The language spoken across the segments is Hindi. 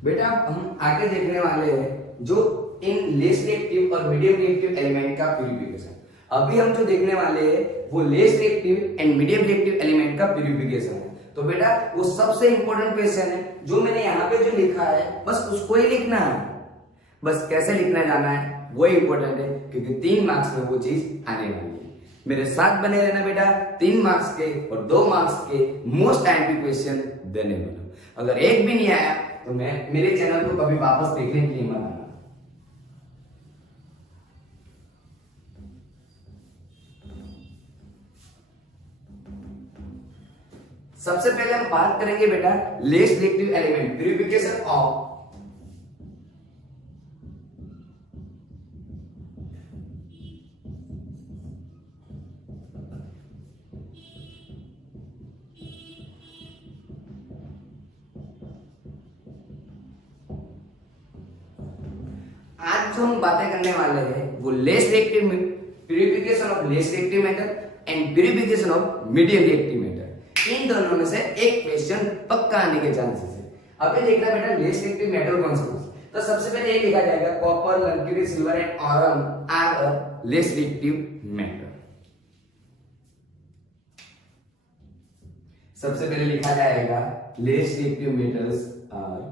बेटा हम आगे देखने वाले हैं जो इन लेस रिएक्टिव और मीडियम रिएक्टिव एलिमेंट का प्यूरिफिकेशन। अभी हम जो देखने वाले हैं वो less reactive and medium reactive element का प्यूरिफिकेशन है। तो बेटा वो सबसे इंपॉर्टेंट क्वेश्चन है जो मैंने यहाँ पे जो लिखा है बस उसको ही लिखना है। बस कैसे लिखना जाना है वो इंपॉर्टेंट है क्योंकि 3 मार्क्स में वो चीज आने वाली है। मेरे साथ बने रहना बेटा, 3 मार्क्स के और 2 मार्क्स के मोस्ट टाइम क्वेश्चन देने वाला। अगर एक भी नहीं आया तो मैं मेरे चैनल को कभी वापस देखने के लिए मत आना। सबसे पहले हम बात करेंगे बेटा less reactive element purification of आज जो हम बातें करने वाले हैं वो less reactive purification of less reactive matter and purification of medium reactive matter. इन दोनों में से एक क्वेश्चन पक्का आने के चांसेस है। अभी देखना बेटा लेस रिएक्टिव मेटल कौन सा है। तो सबसे पहले ये लिखा जाएगा copper, mercury, silver and iron are a less reactive metal. सबसे पहले लिखा जाएगा less reactive metals are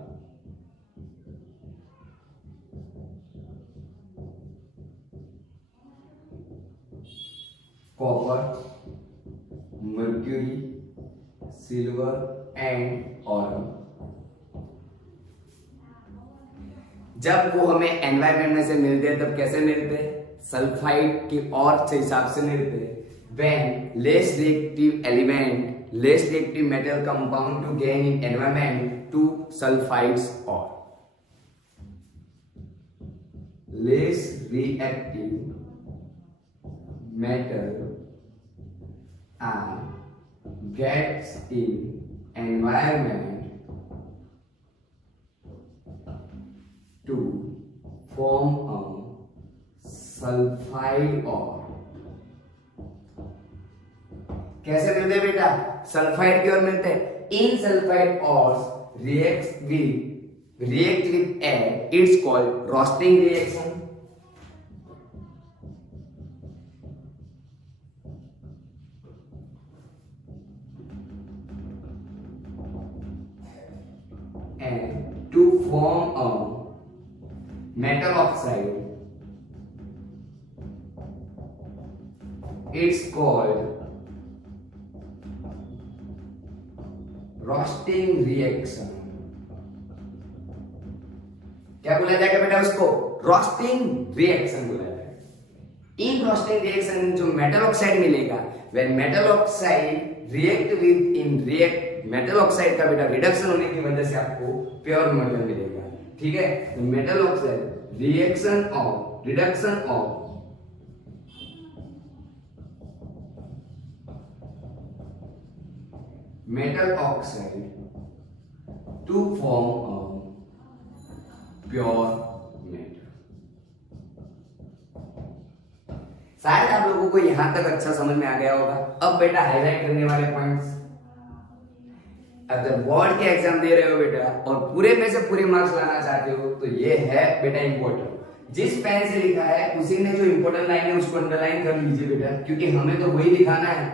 copper, mercury, silver and iron. जब वो हमें एनवायरमेंट में से मिलते हैं तब कैसे मिलते हैं? सल्फाइड के और से हिसाब से मिलते हैं। When less reactive element, less reactive metal compound to gain in environment to sulphides और less reactive metal gets in environment to form a sulfide ore। कैसे मिलते हैं बेटा? सल्फाइड की ओर मिलते हैं। इन sulphide ores react with air, it's called roasting reaction। And to form a metal oxide, it's called roasting reaction। क्या बोला जाएगा बेटा उसको? रोस्टिंग रिएक्शन बोला जाएगा। इन रोस्टिंग रिएक्शन में जो मेटल ऑक्साइड मिलेगा, when metal oxide react with metal oxide का बेटा रिडक्शन होने की वजह से आपको प्योर मेटल मिलेगा। ठीक है, तो metal oxide reduction of metal oxide to form a pure metal. शायद आप लोगों को यहां तक अच्छा समझ में आ गया होगा। अब बेटा हाईलाइट करने वाले पॉइंट्स, अगर बोर्ड के एग्जाम दे रहे हो बेटा और पूरे में से पूरे मार्क्स लाना चाहते हो तो ये है बेटा इंपॉर्टेंट। जिस पेन से लिखा है उसी ने जो इंपॉर्टेंट लाइन है उसको अंडरलाइन कर लीजिए बेटा, क्योंकि हमें तो वही दिखाना है।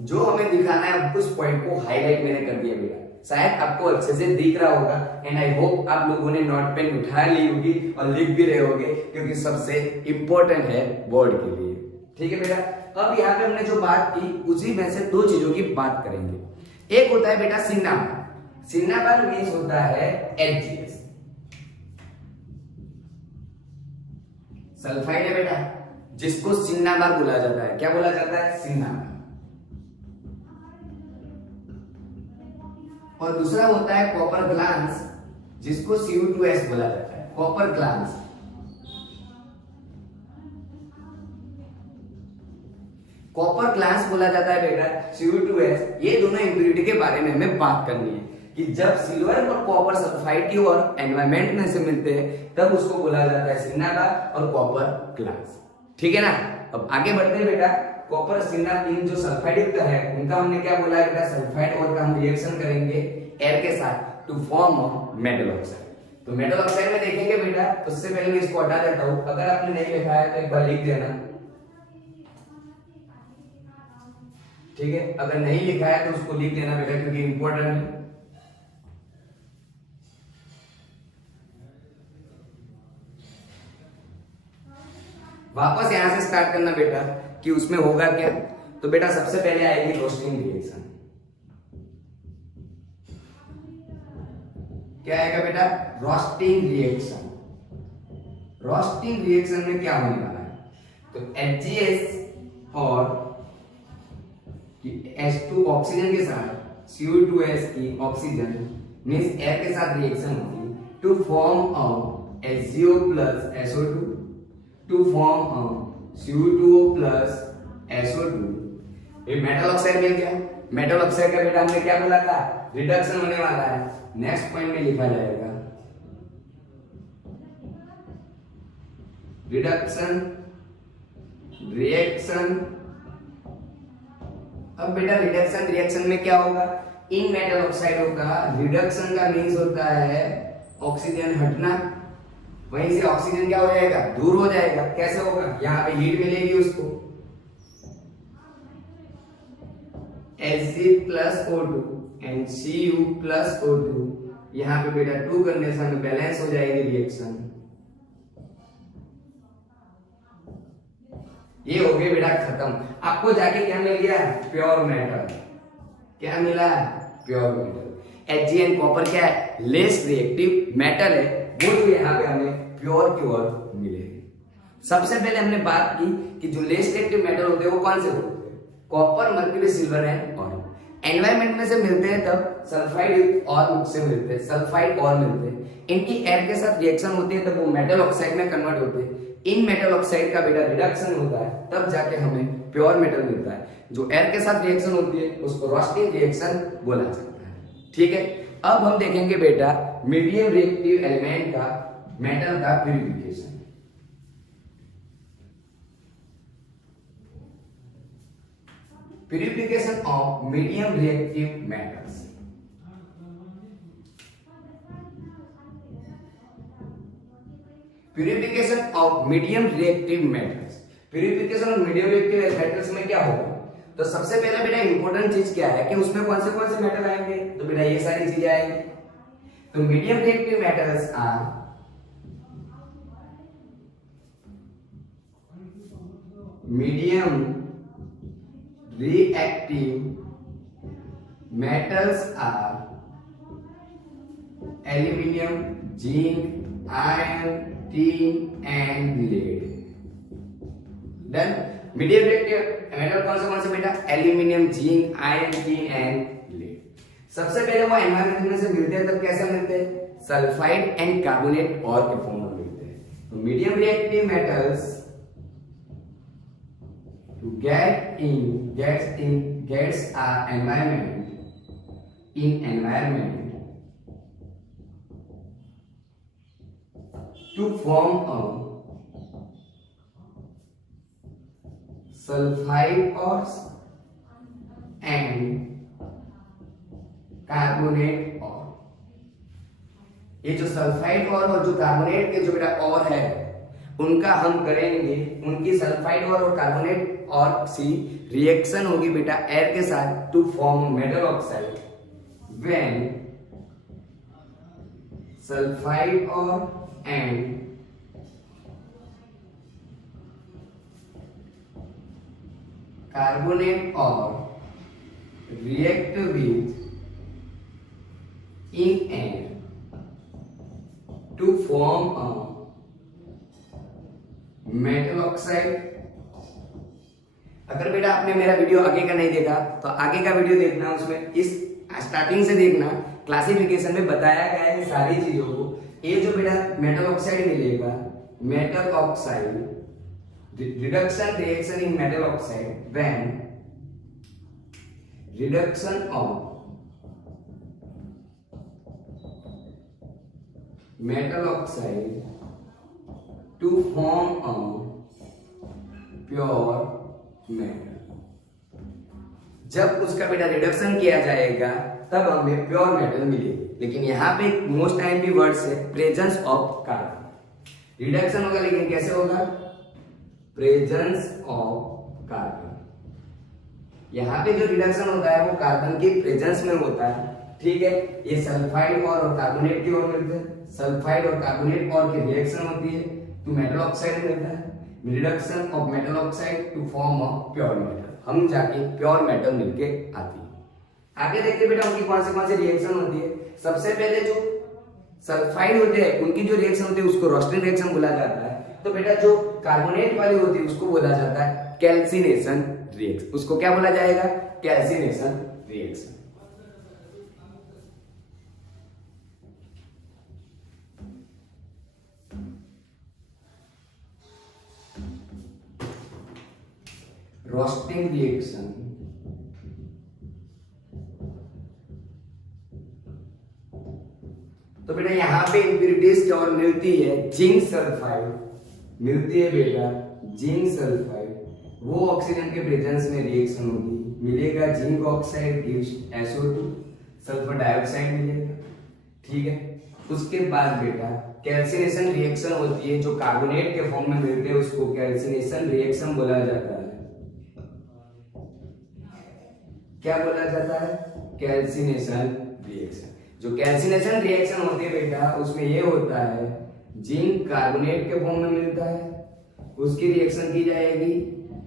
जो हमें दिखाना है उस पॉइंट को हाईलाइट मैंने कर दिया बेटा। शायद आपको अच्छे से दिख रहा होगा एंड आई होप आप लोगों ने नोट पेन उठा ली होगी और लिख भी रहे होगे, क्योंकि सबसे इंपॉर्टेंट है बोर्ड के लिए। ठीक है बेटा, अब यहाँ पे हमने जो बात की उसी में से 2 चीजों की बात करेंगे। एक होता है बेटा सिग्मा। सिग्मा बार मींस होता है HGS, सल्फाइड है बेटा, जिसको सिग्मा बार बोला जाता है। क्या बोला जाता है? सिग्मा बार। और दूसरा होता है कॉपर ग्लांस, जिसको Cu2S बोला जाता है। कॉपर ग्लांस, कॉपर ग्लांस बोला जाता है बेटा, Cu2S। ये दोनों इंप्यूरिटी के बारे में हमें बात करनी है कि जब सिल्वर और कॉपर सल्फाइड की और एनवायरमेंट में से मिलते हैं तब उसको बोला जाता है सिग्मा बार और कॉपर ग्लांस। ठीक है ना। अब आगे बढ़ते हैं बेटा। कॉपर सिग्नल इन जो सल्फाइड युक्त है उनका हमने क्या बोला है बेटा, सल्फाइड और का हम रिएक्शन करेंगे एयर के साथ टू फॉर्म मेटल ऑक्साइड। तो मेटल ऑक्साइड में देखेंगे बेटा, उससे पहले मैं इसको हटा देता हूं, अगर आपने नहीं लिखा है तो एक बार लिख देना, ठीक है। अगर नहीं लिखा है तो उसको लिख देना बेटा, क्योंकि इंपॉर्टेंट है। वापस यहां से स्टार्ट करना बेटा कि उसमें होगा क्या। तो बेटा सबसे पहले आएगी रोस्टिंग रिएक्शन। क्या आएगा बेटा, रोस्टिंग रिएक्शन। रोस्टिंग रिएक्शन में क्या होने वाला है, तो HgS और H2 ऑक्सीजन के साथ CO2S की ऑक्सीजन मींस एयर के साथ रिएक्शन होगी to form HCO plus SO2 to form CO2O plus SO2। ये मेटल ऑक्साइड मिल गया। मेटल ऑक्साइड का बेटा हमने क्या बोला था, रिडक्शन होने वाला है। नेक्स्ट पॉइंट में लिखा जाएगा रिडक्शन रिएक्शन। अब बेटा रिडक्शन रिएक्शन में क्या होगा, इन मेटल ऑक्साइडों का रिडक्शन का मीन्स होता है ऑक्सीजन हटना, वहीं से ऑक्सीजन क्या हो जाएगा, दूर हो जाएगा। कैसे होगा, यहाँ पे हीट मिलेगी उसको, Hg plus O2 and Cu plus O2, यहाँ पे बेटा 2 कंडीशन में बैलेंस हो जाएगी रिएक्शन। ये हो गई बेटा खत्म। आपको जाके क्या मिल गया, प्योर मेटल। क्या मिला, pure metal. Hg and copper क्या है, लेस रिएक्टिव मेटल है, वो तो यहाँ पे हमें प्योर क्योर मिलेगी। सबसे पहले हमने बात की कि जो लेस रिएक्टिव मेटल होते हैं वो कौन से होते हैं, copper, mercury, silver and oil. Environment में से मिलते हैं तब सल्फाइड और से मिलते हैं, सल्फाइड और मिलते हैं। इनकी एयर के साथ रिएक्शन होती है तब वो मेटल ऑक्साइड में कन्वर्ट होते हैं। इन मेटल ऑक्साइड का बेटा रिडक्शन होता है तब जाके हमें प्योर मेटल मिलता है। जो एयर के साथ रिएक्शन होती है उसको रोस्टिंग रिएक्शन बोला जाता है, ठीक है। अब हम देखेंगे बेटा मीडियम रिएक्टिव एलिमेंट का मेटल का purification. Purification of medium reactive metals. Purification of medium reactive metals. Purification of medium reactive metals में क्या होगा, तो सबसे पहले बेटा इंपॉर्टेंट चीज क्या है कि उसमें कौन से मेटल आएंगे, तो बेटा ये सारी चीजें आएंगी। तो medium reactive metals are medium reactive metals are aluminium, zinc, iron, tin and lead. Done. Medium reactive metal कौन से बेटा, aluminium, zinc, iron, tin and lead. सबसे पहले वो एनवायरमेंट में से मिलते हैं तब कैसे मिलते हैं, सल्फाइड एंड कार्बोनेट और के फॉर्म में मिलते हैं। तो medium reactive metals to gets our environment in environment to form a sulfide ores and carbonate ore। ये जो सल्फाइड और जो कार्बोनेट के जो बेटा और है उनका हम करेंगे, उनकी सल्फाइड और कार्बोनेट और सी रिएक्शन होगी बेटा एयर के साथ to form metal oxide. When sulphide और and carbonate or react with in air to form a metal oxide. अगर बेटा आपने मेरा वीडियो आगे का नहीं देखा तो आगे का वीडियो देखना, उसमें इस स्टार्टिंग से देखना, क्लासिफिकेशन में बताया गया है सारी चीजों को। ये जो बेटा मेटल ऑक्साइड मिलेगा, metal oxide reduction reaction in metal oxide when reduction of metal oxide to form a pure metal। जब उसका बेटा रिडक्शन किया जाएगा तब हमें प्योर मेटल मिलेगी। लेकिन यहाँ पे एक मोस्ट टाइम भी वर्ड्स है, प्रेजेंस ऑफ कार्बन। रिडक्शन होगा लेकिन कैसे होगा? Presence of carbon. यहाँ पे जो रिडक्शन होता है वो कार्बन के प्रेजेंस में होता है, ठीक है। ये सल्फाइड और कार्बोनेट की ओर मिलते हैं, सल्फाइड और कार्बोनेट और की रिएक्शन होती है तो मेटल ऑक्साइड मिलता है। Reduction of metal oxide to form of pure metal, हम जाके प्योर मेटल मिलके आती है। आगे देखते बेटा उनकी कौन सी रिएक्शन होती है। सबसे पहले जो सल्फाइड होते हैं उनकी जो रिएक्शन होती है उसको रोस्टिंग रिएक्शन बोला जाता है। तो बेटा जो कार्बोनेट वाली होती है उसको बोला जाता है कैल्सिनेशन रिएक्शन। उसको क्या बोला जाएगा? Calcination reaction. रोस्टिंग रिएक्शन तो बेटा यहां पे इंप्योरिटीज क्या और मिलती है? जिंक सल्फाइड मिलती है बेटा, जिंक सल्फाइड। वो ऑक्सीजन के प्रेजेंस में रिएक्शन होगी, मिलेगा zinc oxide gives SO2, sulphur dioxide मिलेगा, ठीक है। उसके बाद बेटा कैल्सिनेशन रिएक्शन होती है, जो कार्बोनेट के फॉर्म में मिलते हैं उसको कैल्सिनेशन रिएक्शन बोला जाता है। क्या बोला जाता है? Calcination reaction. जो कैल्सिनेशन रिएक्शन होती है बेटा उसमें ये होता है जिंक कार्बोनेट के फॉर्म में मिलता है, उसकी रिएक्शन की जाएगी,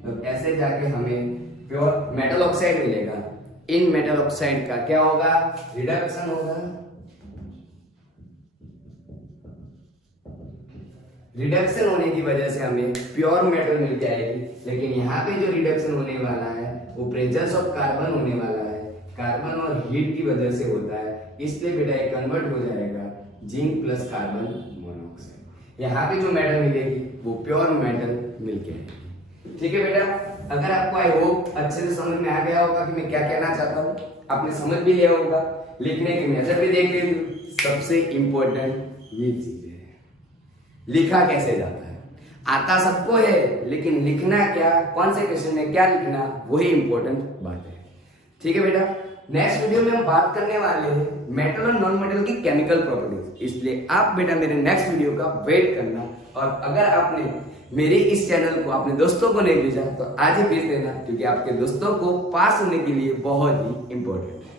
तो ऐसे जाके हमें प्योर मेटल ऑक्साइड मिलेगा। इन मेटल ऑक्साइड का क्या होगा? रिडक्शन होगा। रिडक्शन होने की वजह से हमें प्योर मेटल मिल जाएगी। लेकिन यहाँ पे जो रिडक्शन होने वाला है वो प्रेजेंस ऑफ कार्बन होने वाला है, कार्बन और हीट की वजह से होता है, इसलिए बेटा ये कन्वर्ट हो जाएगा जिंक प्लस कार्बन मोनोऑक्साइड। यहाँ पे जो मेटल मिलेगी वो प्योर मेटल मिलके आएगी, ठीक है बेटा। अगर आपको आई होप अच्छे से समझ में आ गया होगा कि मैं क्या कहना चाहता हूँ, आपने समझ भी लिया होगा, लिखने की मेथड भी देख ली। सबसे इंपॉर्टेंट ये चीज है, लिखा कैसे जाता है। आता सबको है लेकिन लिखना क्या, कौन से क्वेश्चन में क्या लिखना, वही इंपॉर्टेंट बात है, ठीक है बेटा। नेक्स्ट वीडियो में हम बात करने वाले हैं मेटल और नॉन मेटल की केमिकल प्रॉपर्टीज, इसलिए आप बेटा मेरे नेक्स्ट वीडियो का वेट करना। और अगर आपने मेरे इस चैनल को अपने दोस्तों को नहीं भेजा तो आज ही भेज देना, क्योंकि आपके दोस्तों को पास होने के लिए बहुत ही इंपॉर्टेंट है।